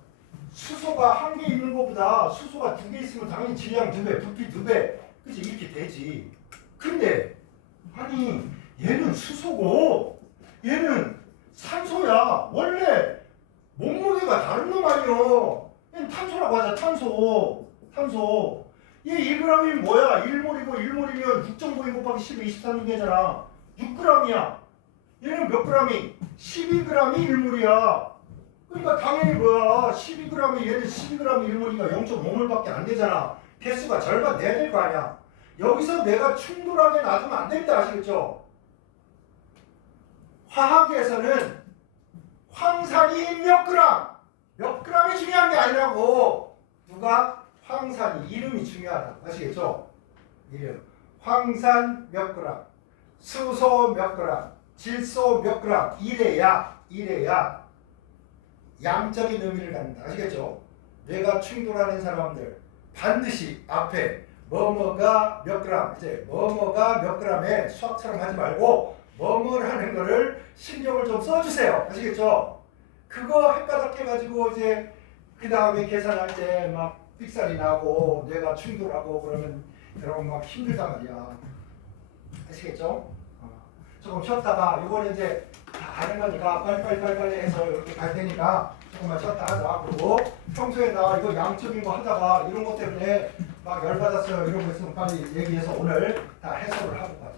수소가 한 개 있는 것보다 수소가 2개 있으면 당연히 질량 2배, 부피 2배, 그치? 이렇게 되지. 근데 아니 얘는 수소고 얘는 산소야. 원래 몸무게가 다른 놈 아니요. 얘는 탄소라고 하자. 탄소. 얘 1g이면 뭐야? 1몰이고 1몰이면 6.92 곱하기 10이 23개잖아. 6g이야. 얘는 몇 g이? 12g이 1몰이야. 그러니까 당연히 뭐야? 12g이 얘는 12g이 1몰이니까 0.5몰밖에 안 되잖아. 개수가 절반 내야 될 거 아니야. 여기서 내가 충돌하게 놔두면 안 됩니다. 아시겠죠? 화학에서는 황산이 몇 g이 중요한 게 아니라고. 누가? 황산이 이름이 중요하다. 아시겠죠? 이름. 황산 몇 g, 수소 몇 g, 질소 몇 g 이래야 양적인 의미를 갖는다. 아시겠죠? 뇌가 충돌하는 사람들 반드시 앞에 뭐뭐가 몇 g, 이제 뭐뭐가 몇 g에 수학처럼 하지 말고 뭐뭐라는 거를 신경을 좀 써주세요. 아시겠죠? 그거 헷가닥해가지고 이제 그 다음에 계산할 때 막 삑살이 나고 뇌가 충돌하고 그러면 여러분 막 힘들단 말이야. 아시겠죠? 조금 쉬었다가 이거는 이제 다 아는 거니까 빨리 해서 이렇게 갈 테니까 조금만 쉬었다 하자. 그리고 평소에 나 이거 양적인 거 하다가 이런 것 때문에 막 열받았어요 이런 거 있으면 빨리 얘기해서 오늘 다 해소를 하고 가자.